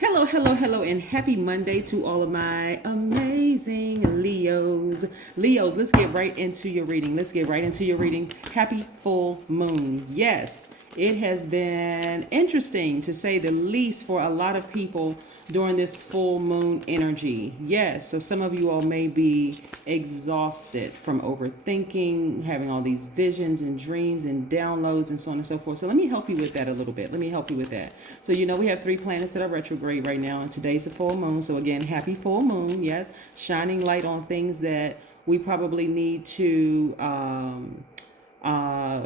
Hello, hello, hello, and happy Monday to all of my amazing Leos. Leos, let's get right into your reading. Let's get right into your reading. Happy full moon. Yes, it has been interesting to say the least for a lot of people during this full moon energy. Yes, so some of you all may be exhausted from overthinking, having all these visions and dreams and downloads and so on and so forth. So let me help you with that a little bit. Let me help you with that. So we have 3 planets that are retrograde right now, and today's the full moon. So again, happy full moon. Yes, shining light on things that we probably need to uh,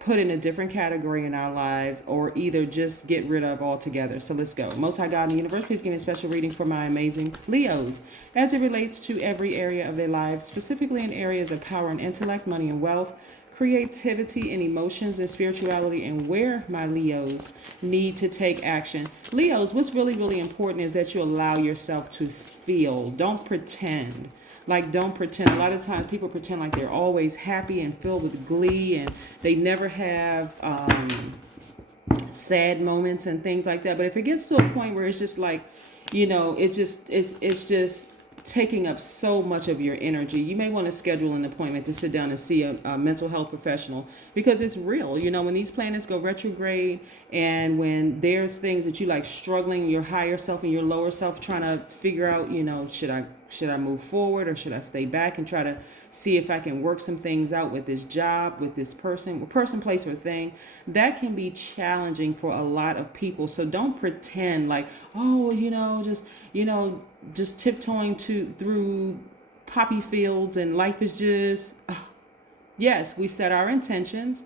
put in a different category in our lives, or either just get rid of altogether. So let's go. Most High God in the universe, please give me a special reading for my amazing Leos as it relates to every area of their lives, specifically in areas of power and intellect, money and wealth, creativity and emotions and spirituality, and where my Leos need to take action. Leos, what's really, really important is that you allow yourself to feel. Don't pretend. Don't pretend. A lot of times people pretend like they're always happy and filled with glee, and they never have sad moments and things like that. But if it gets to a point where it's just like, it's just taking up so much of your energy, you may want to schedule an appointment to sit down and see a mental health professional, because it's real. When these planets go retrograde, and when there's things that you like struggling, your higher self and your lower self trying to figure out, should I move forward or should I stay back and try to see if I can work some things out with this job, with this person, place, or thing. That can be challenging for a lot of people. So don't pretend like, oh, just tiptoeing through poppy fields and life is just, yes, we set our intentions.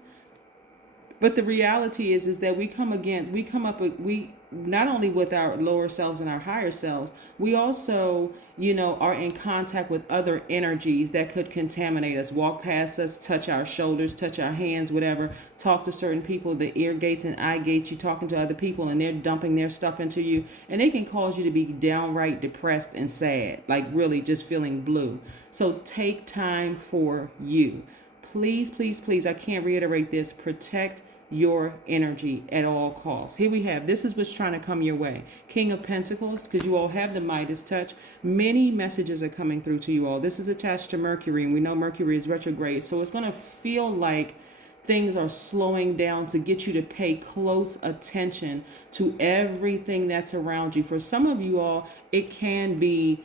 But the reality is that we not only with our lower selves and our higher selves, we also, are in contact with other energies that could contaminate us, walk past us, touch our shoulders, touch our hands, whatever, talk to certain people, the ear gates and eye gates, you talking to other people and they're dumping their stuff into you, and they can cause you to be downright depressed and sad, like really just feeling blue. So take time for you. Please, please, please, I can't reiterate this, protect your energy at all costs. Here we have, this is what's trying to come your way. King of Pentacles, because you all have the Midas touch. Many messages are coming through to you all. This is attached to Mercury, and we know Mercury is retrograde. So it's going to feel like things are slowing down to get you to pay close attention to everything that's around you. For some of you all, it can be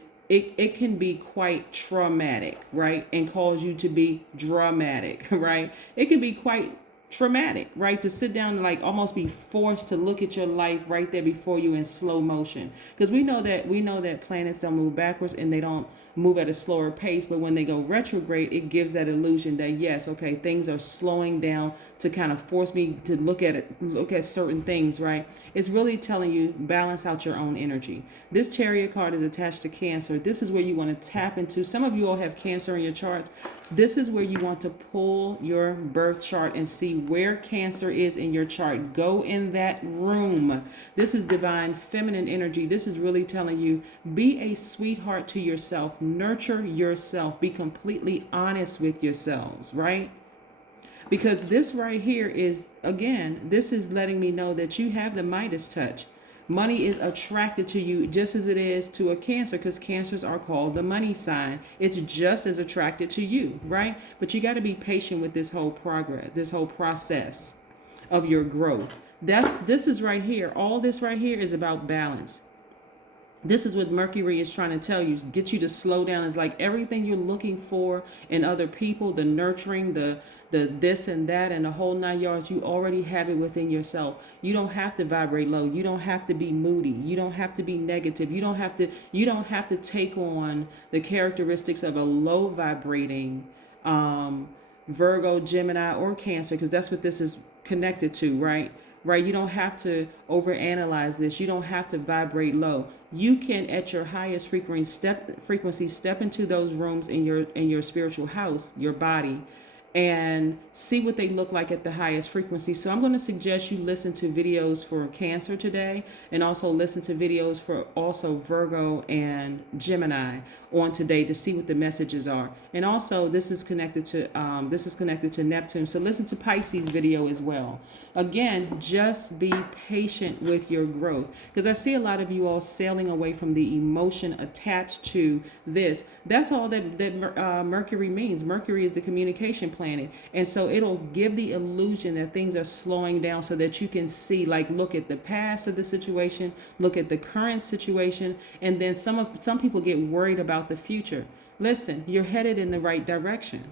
quite traumatic, right? And cause you to be dramatic, right? It can be quite traumatic, right? To sit down and like almost be forced to look at your life right there before you in slow motion. Because we know that planets don't move backwards and they don't move at a slower pace, but when they go retrograde, it gives that illusion that yes, okay, things are slowing down to kind of force me to look at certain things, right? It's really telling you balance out your own energy. This Chariot card is attached to Cancer. This is where you want to tap into. Some of you all have Cancer in your charts. This is where you want to pull your birth chart and see where Cancer is in your chart. Go in that room. This is divine feminine energy. This is really telling you, be a sweetheart to yourself. Nurture yourself. Be completely honest with yourselves, right? Because this right here is, again, this is letting me know that you have the Midas touch. Money is attracted to you just as it is to a Cancer, because Cancers are called the money sign. It's just as attracted to you, right? But you got to be patient with this whole progress, this whole process of your growth. This is right here. All this right here is about balance. This is what Mercury is trying to tell you, get you to slow down. It's like everything you're looking for in other people, the nurturing, the this and that, and the whole 9 yards, you already have it within yourself. You don't have to vibrate low. You don't have to be moody. You don't have to be negative. You don't have to take on the characteristics of a low vibrating Virgo, Gemini, or Cancer, because that's what this is connected to, right? Right? You don't have to overanalyze this. You don't have to vibrate low. You can, at your highest frequency, step into those rooms in your spiritual house, your body, and see what they look like at the highest frequency. So I'm going to suggest you listen to videos for Cancer today, and also listen to videos for also Virgo and Gemini on today to see what the messages are. And also this is connected to Neptune. So listen to Pisces video as well. Again, just be patient with your growth, because I see a lot of you all sailing away from the emotion attached to this. That's all that Mercury means. Mercury is the communication planet, and so it'll give the illusion that things are slowing down so that you can see, like, look at the past of the situation, look at the current situation, and then some people get worried about the future. Listen, you're headed in the right direction.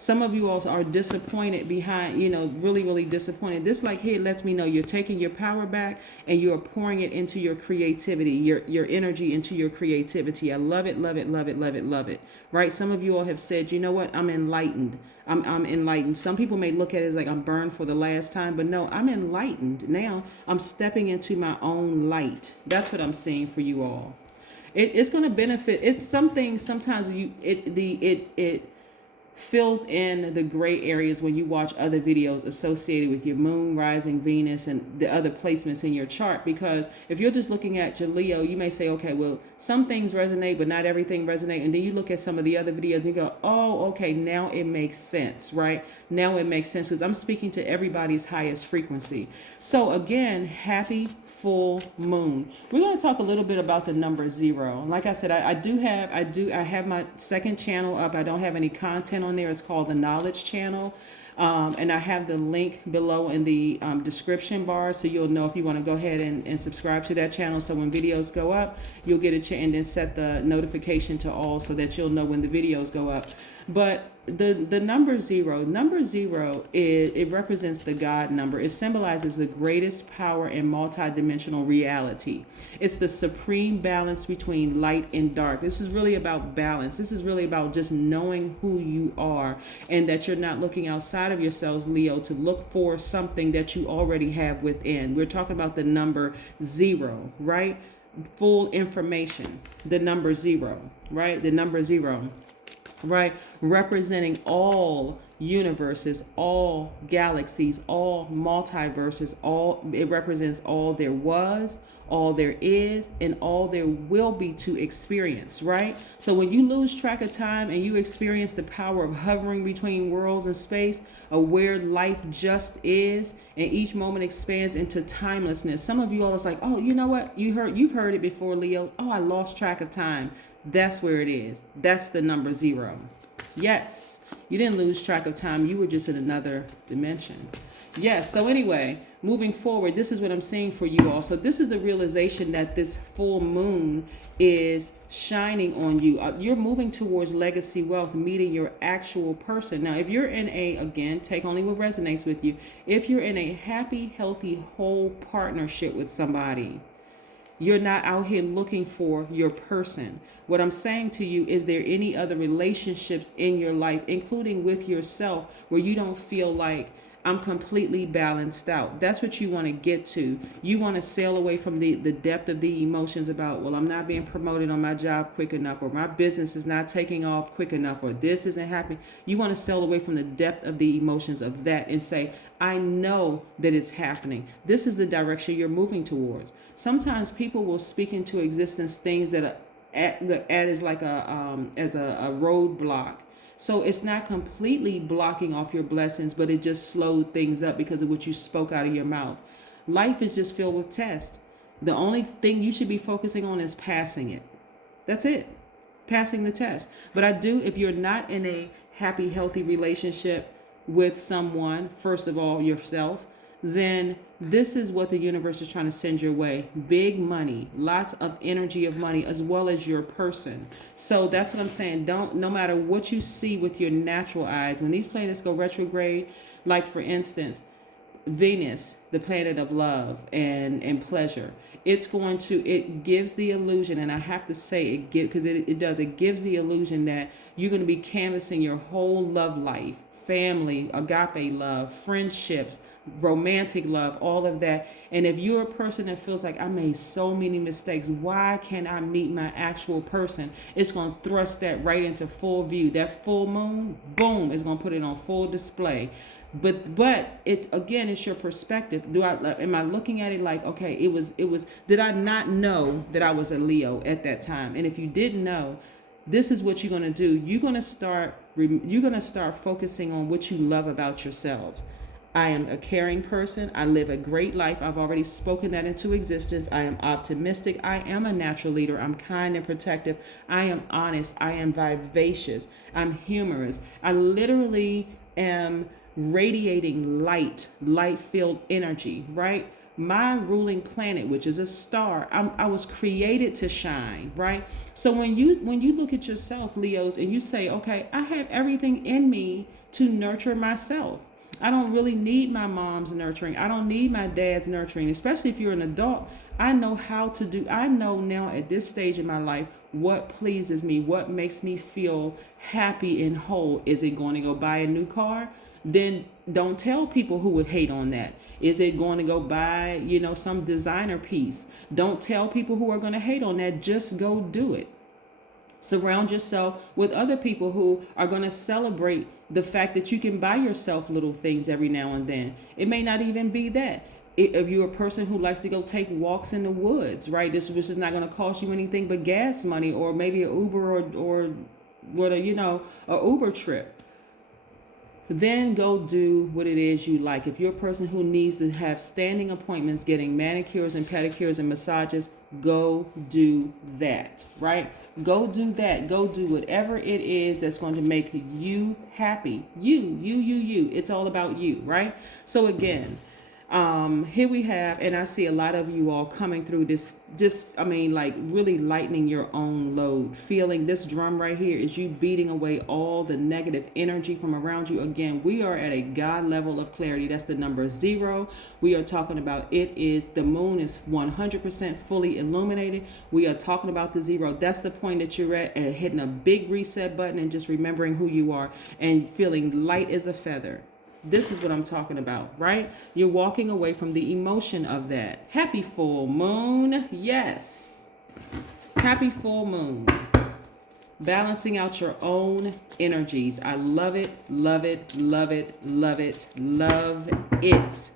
Some of you all are disappointed behind, really, really disappointed. This like here lets me know you're taking your power back and you're pouring it into your creativity, your energy into your creativity. I love it, love it, love it, love it, love it. Right? Some of you all have said, you know what? I'm enlightened. I'm enlightened. Some people may look at it as like I'm burned for the last time, but no, I'm enlightened. Now I'm stepping into my own light. That's what I'm seeing for you all. It's going to benefit. It's something sometimes it fills in the gray areas when you watch other videos associated with your moon, rising, Venus, and the other placements in your chart. Because if you're just looking at your Leo, you may say, okay, well, some things resonate, but not everything resonate. And then you look at some of the other videos and you go, oh, okay, now it makes sense, right? Now it makes sense, because I'm speaking to everybody's highest frequency. So again, happy full moon. We're going to talk a little bit about the number 0. Like I said, I have my second channel up. I don't have any content on there. It's called the Knowledge Channel. And I have the link below in the description bar, so you'll know if you want to go ahead and subscribe to that channel. So when videos go up, you'll get a chance, and then set the notification to all so that you'll know when the videos go up. But the number 0 it represents the God number. It symbolizes the greatest power and multidimensional reality. It's the supreme balance between light and dark. This is really about balance. This is really about just knowing who you are, and that you're not looking outside of yourselves, Leo, to look for something that you already have within. We're talking about the number 0, right? Full information. The number 0, right? The number 0. Right, representing all universes, all galaxies, all multiverses, it represents all there was, all there is, and all there will be to experience, right? So when you lose track of time and you experience the power of hovering between worlds and space, of where life just is, and each moment expands into timelessness. Some of you all is like, oh, you know what? You've heard it before, Leo. Oh, I lost track of time. That's where it is. That's the number 0. Yes, you didn't lose track of time. You were just in another dimension. Yes. So anyway, moving forward, this is what I'm seeing for you all. So this is the realization that this full moon is shining on you. You're moving towards legacy wealth, meeting your actual person. Now, if you're in again, take only what resonates with you. If you're in a happy, healthy, whole partnership with somebody, you're not out here looking for your person. What I'm saying to you is, there any other relationships in your life, including with yourself, where you don't feel like I'm completely balanced out? That's what you want to get to. You want to sail away from the depth of the emotions about, well, I'm not being promoted on my job quick enough, or my business is not taking off quick enough, or this isn't happening. You want to sail away from the depth of the emotions of that and say, I know that it's happening. This is the direction you're moving towards. Sometimes people will speak into existence things that are as like as a roadblock. So it's not completely blocking off your blessings, but it just slowed things up because of what you spoke out of your mouth. Life is just filled with tests. The only thing you should be focusing on is passing it. That's it. Passing the test. But if you're not in a happy, healthy relationship with someone, first of all, yourself, then this is what the universe is trying to send your way. Big money, lots of energy of money, as well as your person. So that's what I'm saying. No matter what you see with your natural eyes, when these planets go retrograde, like for instance, Venus, the planet of love and pleasure, it gives the illusion, and I have to say it gives the illusion that you're going to be canvassing your whole love life, family, agape love, friendships, romantic love, all of that. And if you're a person that feels like I made so many mistakes, why can't I meet my actual person? It's going to thrust that right into full view. That full moon, boom, is going to put it on full display. But it again, it's your perspective. Am I looking at it like, okay, it was did I not know that I was a Leo at that time? And if you didn't know, this is what you're going to do. You're going to start focusing on what you love about yourselves. I am a caring person. I live a great life. I've already spoken that into existence. I am optimistic. I am a natural leader. I'm kind and protective. I am honest. I am vivacious. I'm humorous. I literally am radiating light-filled energy, right? My ruling planet, which is a star, I was created to shine, right? So when you look at yourself, Leos, and you say, okay, I have everything in me to nurture myself. I don't really need my mom's nurturing. I don't need my dad's nurturing, especially if you're an adult. I know now at this stage in my life what pleases me, what makes me feel happy and whole. Is it going to go buy a new car? Then don't tell people who would hate on that. Is it going to go buy, some designer piece? Don't tell people who are going to hate on that. Just go do it. Surround yourself with other people who are going to celebrate the fact that you can buy yourself little things every now and then. It may not even be that. If you're a person who likes to go take walks in the woods, right? This is not going to cost you anything but gas money, or maybe an Uber or what a Uber trip. Then go do what it is you like. If you're a person who needs to have standing appointments, getting manicures and pedicures and massages, go do that, right? Go do that. Go do whatever it is that's going to make you happy. You. It's all about you, right? So again, here we have, and I see a lot of you all coming through this, really lightening your own load. Feeling this drum right here is you beating away all the negative energy from around you. Again, we are at a God level of clarity. That's the number 0. We are talking about the moon is 100% fully illuminated. We are talking about the 0. That's the point that you're at, and hitting a big reset button and just remembering who you are and feeling light as a feather. This is what I'm talking about, right? You're walking away from the emotion of that. Happy full moon. Yes. Happy full moon. Balancing out your own energies. I love it, love it, love it, love it, love it.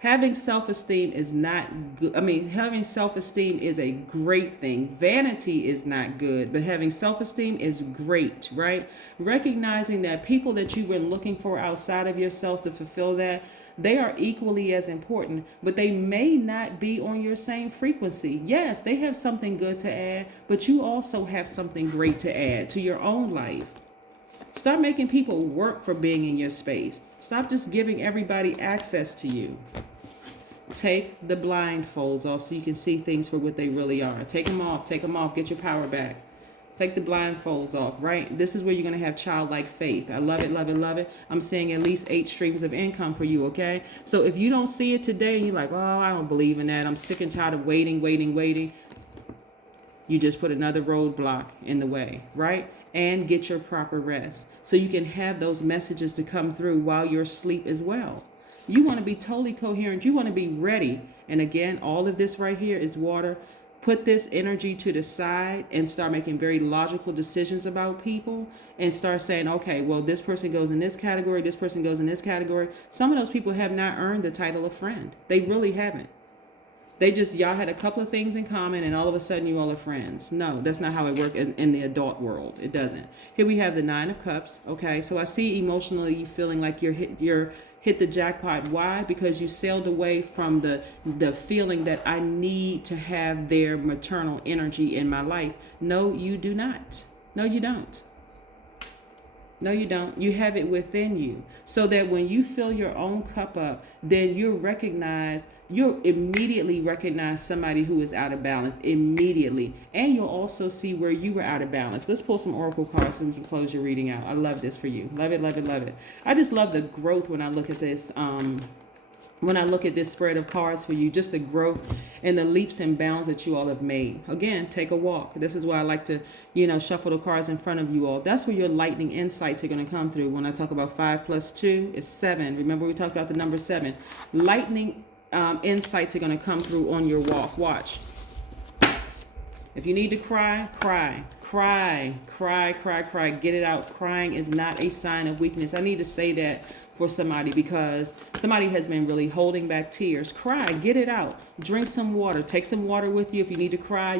Having self-esteem is not good. Having self-esteem is a great thing. Vanity is not good, but having self-esteem is great, right? Recognizing that people that you've been looking for outside of yourself to fulfill that, they are equally as important, but they may not be on your same frequency. Yes, they have something good to add, but you also have something great to add to your own life. Start making people work for being in your space. Stop just giving everybody access to you. Take the blindfolds off so you can see things for what they really are. Take them off. Get your power back. Take the blindfolds off, right? This is where you're going to have childlike faith. I love it, love it, love it. I'm seeing at least 8 streams of income for you, okay? So if you don't see it today and you're like, oh, I don't believe in that. I'm sick and tired of waiting. You just put another roadblock in the way, right? And get your proper rest so you can have those messages to come through while you're asleep as well. You want to be totally coherent. You want to be ready. And again, all of this right here is water. Put this energy to the side and start making very logical decisions about people and start saying, okay, well, this person goes in this category. This person goes in this category. Some of those people have not earned the title of friend. They really haven't. Y'all had a couple of things in common and all of a sudden you all are friends. No, that's not how it works in the adult world. It doesn't. Here we have the 9 of Cups. Okay, so I see emotionally you feeling like you're hit the jackpot. Why? Because you sailed away from the feeling that I need to have their maternal energy in my life. No, you do not. No, you don't. No, you don't. You have it within you. So that when you fill your own cup up, then you'll immediately recognize somebody who is out of balance immediately. And you'll also see where you were out of balance. Let's pull some oracle cards so we can close your reading out. I love this for you. Love it, love it, love it. I just love the growth when I look at this when I look at this spread of cards for you, just the growth and the leaps and bounds that you all have made. Again, take a walk. This is why I like to, shuffle the cards in front of you all. That's where your lightning insights are going to come through. When I talk about 5 + 2 is 7. Remember, we talked about the number 7. Lightning insights are going to come through on your walk. Watch. If you need to cry, cry. Cry, cry, cry, cry. Get it out. Crying is not a sign of weakness. I need to say that for somebody, because somebody has been really holding back tears. Cry, get it out. Drink some water. Take some water with you if you need to cry.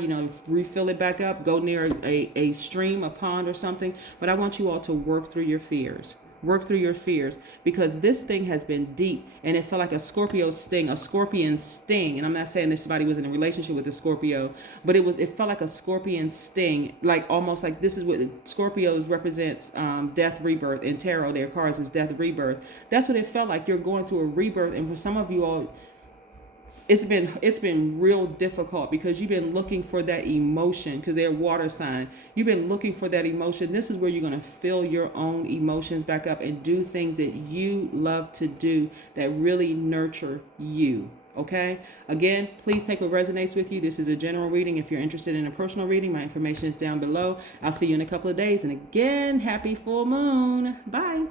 Refill it back up. Go near a stream, a pond or something. But I want you all to work through your fears. Work through your fears, because this thing has been deep, and it felt like a Scorpio sting, a scorpion sting. And I'm not saying this somebody was in a relationship with a Scorpio, but it felt like a scorpion sting, like almost like this is what Scorpios represents, death, rebirth. In tarot, their cards is death, rebirth. That's what it felt like. You're going through a rebirth, and for some of you all, it's been real difficult, because you've been looking for that emotion, because they're water sign. You've been looking for that emotion. This is where you're going to fill your own emotions back up and do things that you love to do that really nurture you. Okay? Again, please take what resonates with you. This is a general reading. If you're interested in a personal reading, my information is down below. I'll see you in a couple of days. And again, happy full moon. Bye.